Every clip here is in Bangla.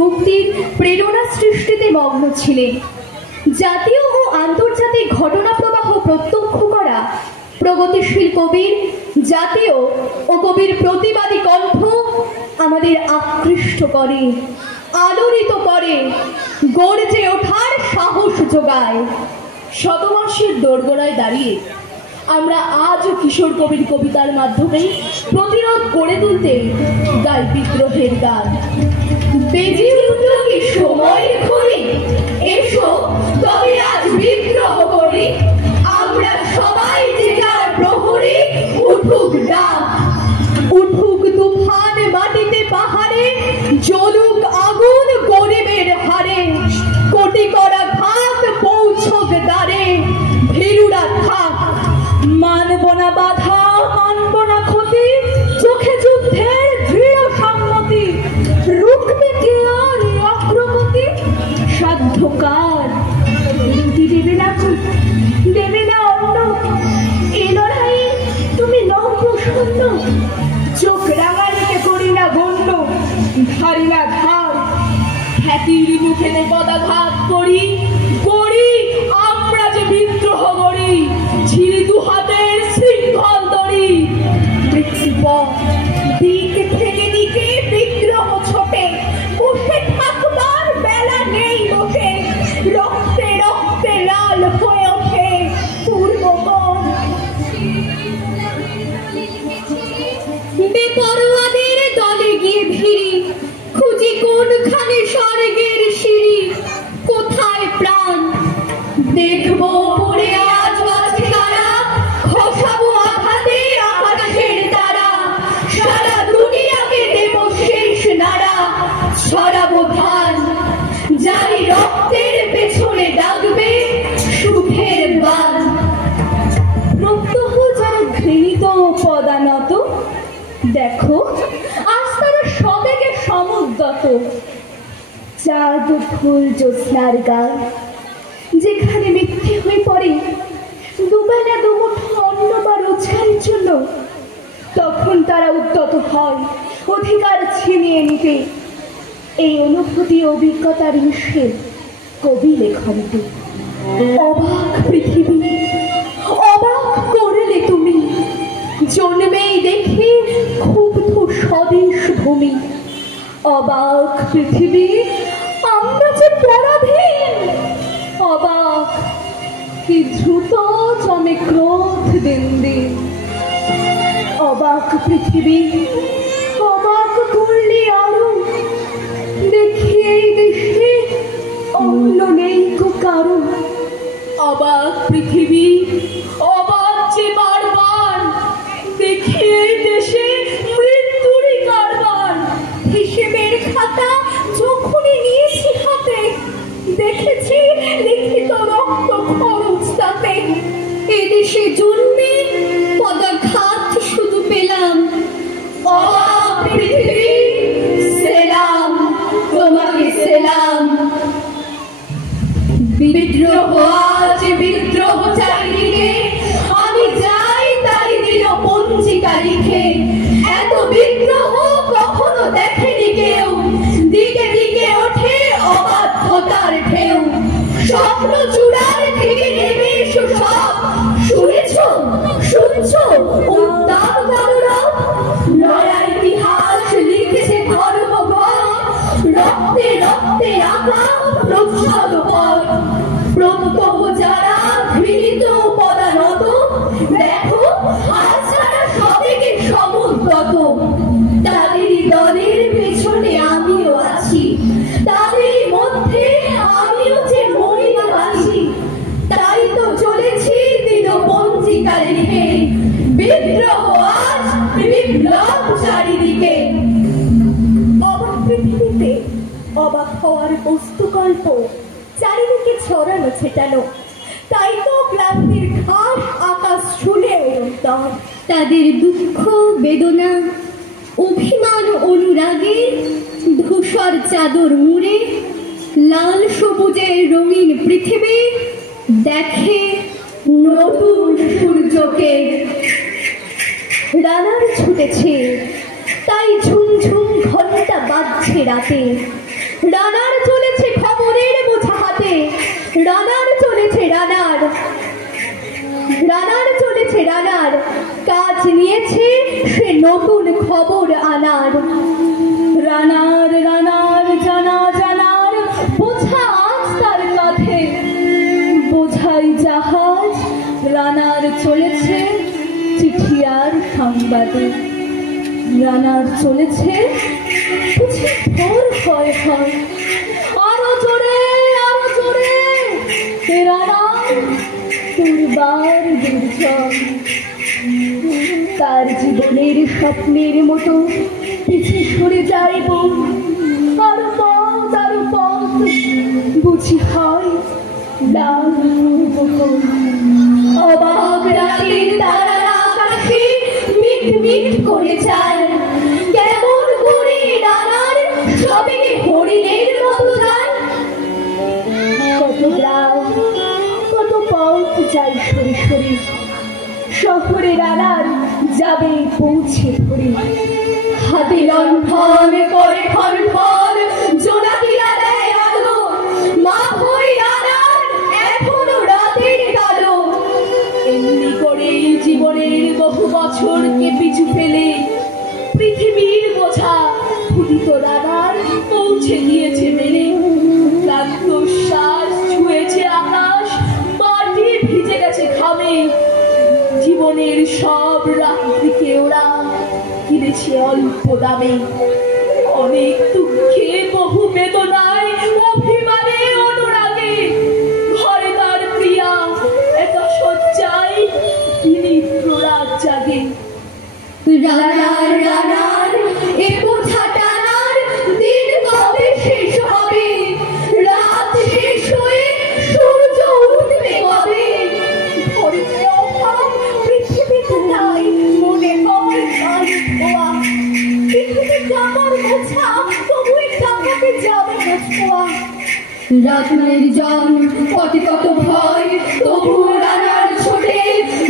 মুক্তির প্রেরণা সৃষ্টিতে মগ্ন ছিলেন। জাতীয় ও আন্তর্জাতিক ঘটনা প্রবাহ প্রত্যক্ষ করা প্রগতিশীল কবির জাতীয় ও কবির প্রতিবাদী কণ্ঠ আমাদের আকৃষ্ট করে, আলোড়িত করে, গর্জে ওঠার সাহস যোগায়। শতবর্ষের দোরগোড়ায় দাঁড়িয়ে আমরা আজও কিশোর কবির কবিতার মাধ্যমে প্রতিরোধ গড়ে তুলতে গাই বিদ্রোহের গান। বেজে উঠল কি সময়ের ঘড়ি, এসো তবে আজ বিদ্রোহ করি। আমরা সবাই যে যার প্রহরী, উঠুক ডাক, উঠুক তুফান মাটিতে পাহাড়ে, জ্বলুক আগুন গরিবের হারে। কোটি করা ঘাত পৌঁছক দ্বারে, ভীরুরা থাক। মানব না বাধা, মানব না ক্ষতি, চোখে যুদ্ধের দৃঢ় সম্মতি। রুখবে কে আর অগ্রগতি, সাধ্যকার রুটি দেবে না, দেবে না অন্য। এ লড়াই তুমি নৌক শূন্য, চোখ রাঙানিতে করি না গণ্য। ধারি না ধার, খ্যাতির মুখে পদাঘাত করি, করি আমরা যে বিদ্রোহ করি। ছিঁড়ি দু হাতের শৃঙ্খল দড়ি, মৃত্যুপথ দিক থেকে দিকে বিদ্রোহ ছোটে। বসে থাকবার বেলা নেই বসে, রক্তে রক্তে লাল হয়ে ওঠে পূর্বপথ। বেপরোয়াদের দলে গিয়ে ভিড়ি, খুঁজি কোনখানে স্বর্গের সিঁড়ি। কোথায় প্রাণ দেখবো পড়ে আজ বাজে তারা, খসাবো আঘাতে আকাশের তারা। সারা দুনিয়াকে দেব শেষ নাড়া, ছড়াবো ধান যারি রক্তের পেছনে ডাকবে সুখের বান। প্রত্যহ যারা ঘৃণিত পদানত, দেখো আজ তারা সবেগে সমুদ্রত। চাঁদ ফুল জ্যোৎস্নার গান, যেখানে মিথ্যে হয়ে পড়ে দুবেলা দুমুঠো অন্ন বা রোজগারের জন্য, তখন তারা উদ্যত হয় অধিকার ছিনিয়ে নিতে। এই অনুভূতি অভিজ্ঞতার হিসেব কবি লেখনটি। অবাক পৃথিবী, অবাক করলে তুমি, জন্মেই দেখি ক্ষুব্ধ স্বদেশ ভূমি। অবাক পৃথিবী, আমরা যে পরাধীন। অবাক কি দ্রুত জমে ক্রোধ দিন দিন। অবাক পৃথিবী, অবাক করলে আরো, দেখি এই দেশে অন্য নেই কো কারো। অবাক পৃথিবী, অবাক যে বারবার, দেখি এই দেশে মৃত্যুরই কারবার। হিসেবের খাতা যখনই নিয়েছি হাতে, দেখেছি লিখিত রক্ত খরচ তাতে। এদেশে জন্মে পদাঘাত শুধু পেলাম। অবাক পৃথিবী, সেলাম তোমাকে সেলাম। বিদ্রোহ আজ বিদ্রোহ চারিদিকে, আমি যাই তাই দিল পঞ্জিকা লিখে। এত বিদ্রোহ কখনো দেখেনি কেউ, দিকে দিকে ওঠে অবাধ্যতার ঢেউ। স্বপ্ন চূড়ার থেকে নেমে এসো সব, শুনেছ শুনছ উত্তাপ গৌরব। নয়া ইতিহাস লিখেছে ধর্মগণ, রক্তে রক্তে আঁকা প্রচ্ছদ পথ। প্রত্যহ যারা ঘৃণিত পদানত, দেখো আজ তারা সবেগে সমুদ্রত। তাদেরই দলের পেছনে আমিও আছি, তাদেরই মধ্যে আমিও যে মরিনা আছি। তাই তো চলেছি দিন পঞ্জিকা লিখে, বিদ্রোহ আজ বিপ্লব চারিদিকে। অবাক হওয়ার বস্তুকল্প চারিদিকে ছড়ানো ছেটানো, তাই তো ক্লান্তির ঘাস আকাশ শুনে রুদ্ধ। তাদের দুঃখ বেদনা অভিমান অনুরাগে ধূসর চাদর মুড়ে লাল সবুজের রঙিন পৃথিবী দেখে নতুন সূর্যকে। রানার ছুটেছে, তাই ঝুমঝুম ঘন্টা বাজছে রাতে। রানার চলেছে খবরের বোঝা হাতে, রানার চলেছে রানার, রানার চলেছে রানার কাজ নিয়েছে সে নতুন খবর আনার। রানার রানার জানা জানার বোঝা আজ তার কাঁধে, বোঝাই জাহাজ রানার চলেছে চিঠি আর সংবাদে। রানার চলেছে বুঝি ভোর হয় হয়, আরো জোরে রানার দুর্বার দুর্জন। তার জীবনের স্বপ্নের মতো পিছে সরে যাইব, আর পথ বুঝি হয় লাল মতো। অবাক রাতের তারারা আকাশে মিট মিট করে যায়, কেমন করে রানার সবে হরিণের মতো যায়। কত গ্রাম কত পথ যাই সরে সরে, শহরে রানার যাবে পৌঁছে ধরে। হাতে লণ্ঠন করে ফল ফল জোনাকিরা দেয় আলো, মা হই রানার এখনো রাতের কালো। এমনি করে জীবনের বহু বছরকে পিছু ফেলে পৃথিবীর বোঝা ক্ষুদিত রানার পৌঁছে দিয়েছে মেলে। ক্লান্ত শ্বাস ছুঁয়েছে আকাশ, মাটি ভিজে গেছে ঘামে। জীবনের সব রাত্রিকে ওরা কিনেছে অল্প দামে। অনেক দুঃখে বহু বেদনায় অভিমানে অনুরাগে, ঘরে তার প্রিয়া একা শয্যায় তিনি প্ররাত জাগে। রানার রানার এ বোঝা টানার দিন কবে শেষ হবে, রাত শেষ হয়ে সূর্য উঠবে কবে। ধৈর্য অভাব পৃথিবীতে নাই, মনে হয় তার ধোয়া। পৃথিবীতে আমার বোঝা তবুই টাকাতে যাবে না ছোঁয়া। রাতের জন কত কত ভয় তবু রানার ছোটে,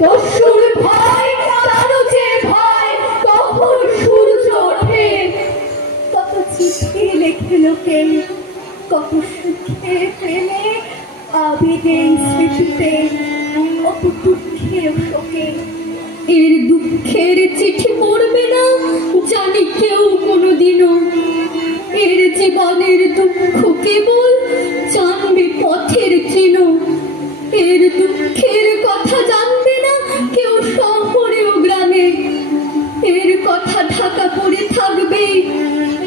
দস্যুর ভয় তারও যে ভয় কখন সূর্য ওঠে। কত চিঠি লেখে লোকে, কত সুখে প্রেমে আবেগে স্মৃতিতে, কত দুঃখে শোকে। এর দুঃখের চিঠি পড়বে না জানি কেউ কোনোদিনও, এর জীবনের দুঃখ কেবল জানবে পথের চিহ্ন। এর দুঃখের কথা জানবে না কেউ শহরে ও গ্রামে, এর কথা ঢাকা পড়ে থাকবে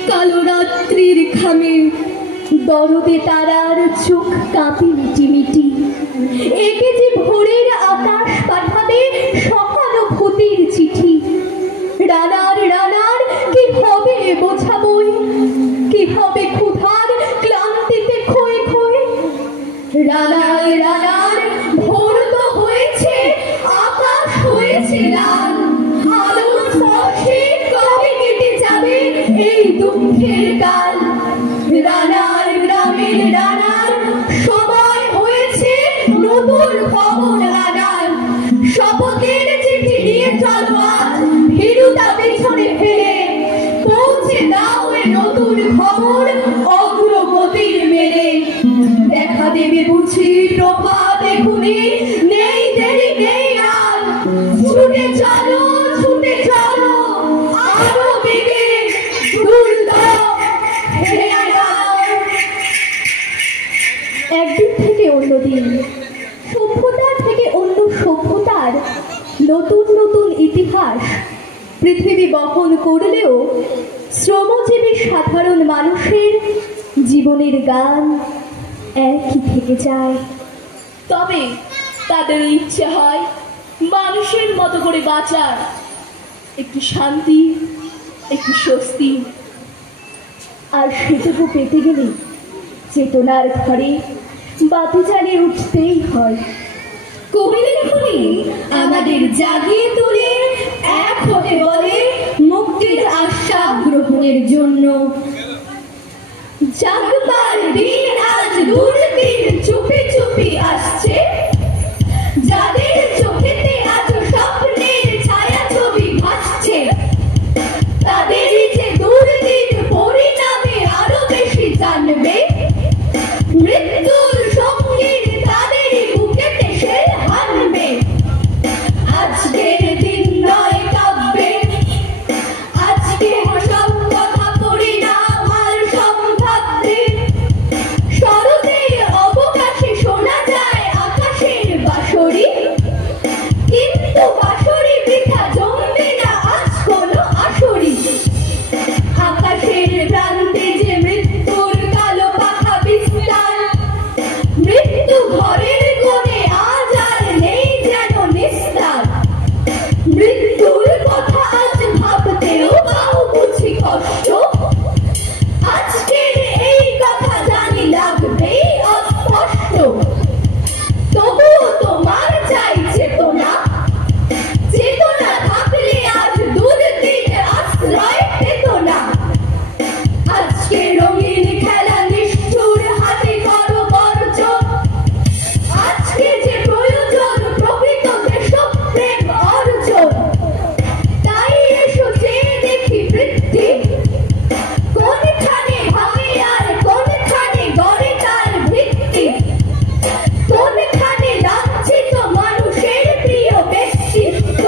কালো রাত্রির খামে। দরদে তারার চোখ কাঁপে মিটিমিটি, একে যে ভোরের আকাশ পাঠাবে সহানুভূতির চিঠি। রানার রানার কি হবে বোঝাবই, কি হবে ক্ষুধার ক্লান্তিতে ক্ষয়ে ক্ষয়ে। রানার রানার ভোর তো হয়েছে, আকাশ হয়েছে লাল, আলোর স্পর্শে কবে কেটে যাবে এই দুঃখের কাল। রানার গ্রামের রানার সময় হয়েছে নতুন খবর আনার। শপথের চিঠি নিয়ে চলো আজ ভীরুতা পেছনে ফেলে, পৌঁছে দাও এ নতুন খবর অগ্রগতির মেলে। দেখা দেবে বুঝি প্রভাত এখুনি, নেই দেরি নেই আর। ছুটে চলো আরো বেগে দুর্দম হে রানার। একদিন থেকে অন্যদিন, সভ্যতা থেকে অন্য সভ্যতার নতুন নতুন ইতিহাস পৃথিবী বহন করলেও শ্রমজীবী সাধারণ মানুষের জীবনের গান একই থেকে যায়। তবে তাদের ইচ্ছে হয় মানুষের মতো করে বাঁচার, একটু শান্তি, একটু স্বস্তি। আর সেটুকু পেতে গেলে চেতনার ঘরে বাতি জ্বালিয়ে উঠতেই হয়। কবিদের ধ্বনি আমাদের জাগিয়ে তুলে এক হতে বলে মুক্তির আশ্বাস গ্রহণের জন্য। জাগবার দিন আজ দূরবীন চুপি চুপি আসছে, যাদের চোখেতে আজ স্বপ্নের ছায়া ছবি ভাসছে, তাদেরই যে দুর্দিন পরিণামে আরো বেশি জানবে। মৃত্যুর সঙ্গীত তাদেরই বুকেতে সে হানবে। আজকের দিন নয় কাব্যের, আজকের সব কথা পরিণাম আর সম্ভাব্যের। শরতের অবকাশে শোনা যায় আকাশের বাঁশরি, কিন্তু বাঁশরি বৃথা জমবে না আজ কোনো আসরি। আকাশের প্রান্তে যে মৃত্যুর কালো পাখা বিস্তার, মৃত্যু ঘরের কোণে আজ আর নেই যেন নিস্তার। মৃত্যুর কথা আজ ভাবতেও পাও বুঝি কষ্ট, আজকের এই কথা জানি লাগবেই অস্পষ্ট। তবুও তোমার চাই চেতনা, চেতনা থাকলে আজ দুর্দিন আশ্রয় পেত না। আজকে রঙিন খেলা নিষ্ঠুর হাতে করো বর্জন, আজকে যে প্রয়োজন প্রকৃত দেশপ্রেম অর্জন। তাই এসো চেয়ে দেখি বৃদ্ধি, কোনখানে ভাবে আর কোনখানে গড়ে তার ভিত্তি, কোনখানে লাঞ্ছিত মানুষের প্রিয় ব্যক্তিত্ব,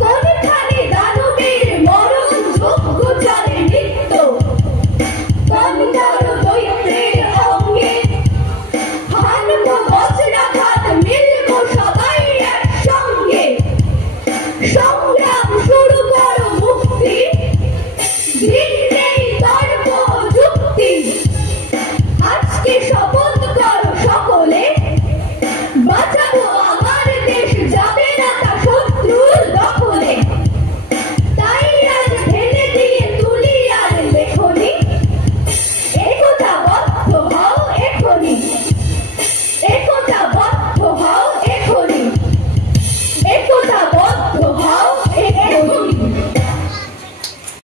কোনখানে দানবের মরণ যোগ্য চলে নিত্য। বন্ধর দৈত্যের অঙ্গে হানব বজ্রাঘাত, মিলব সবাই একসঙ্গে। সংগ্রাম শুরু করো মুক্তির,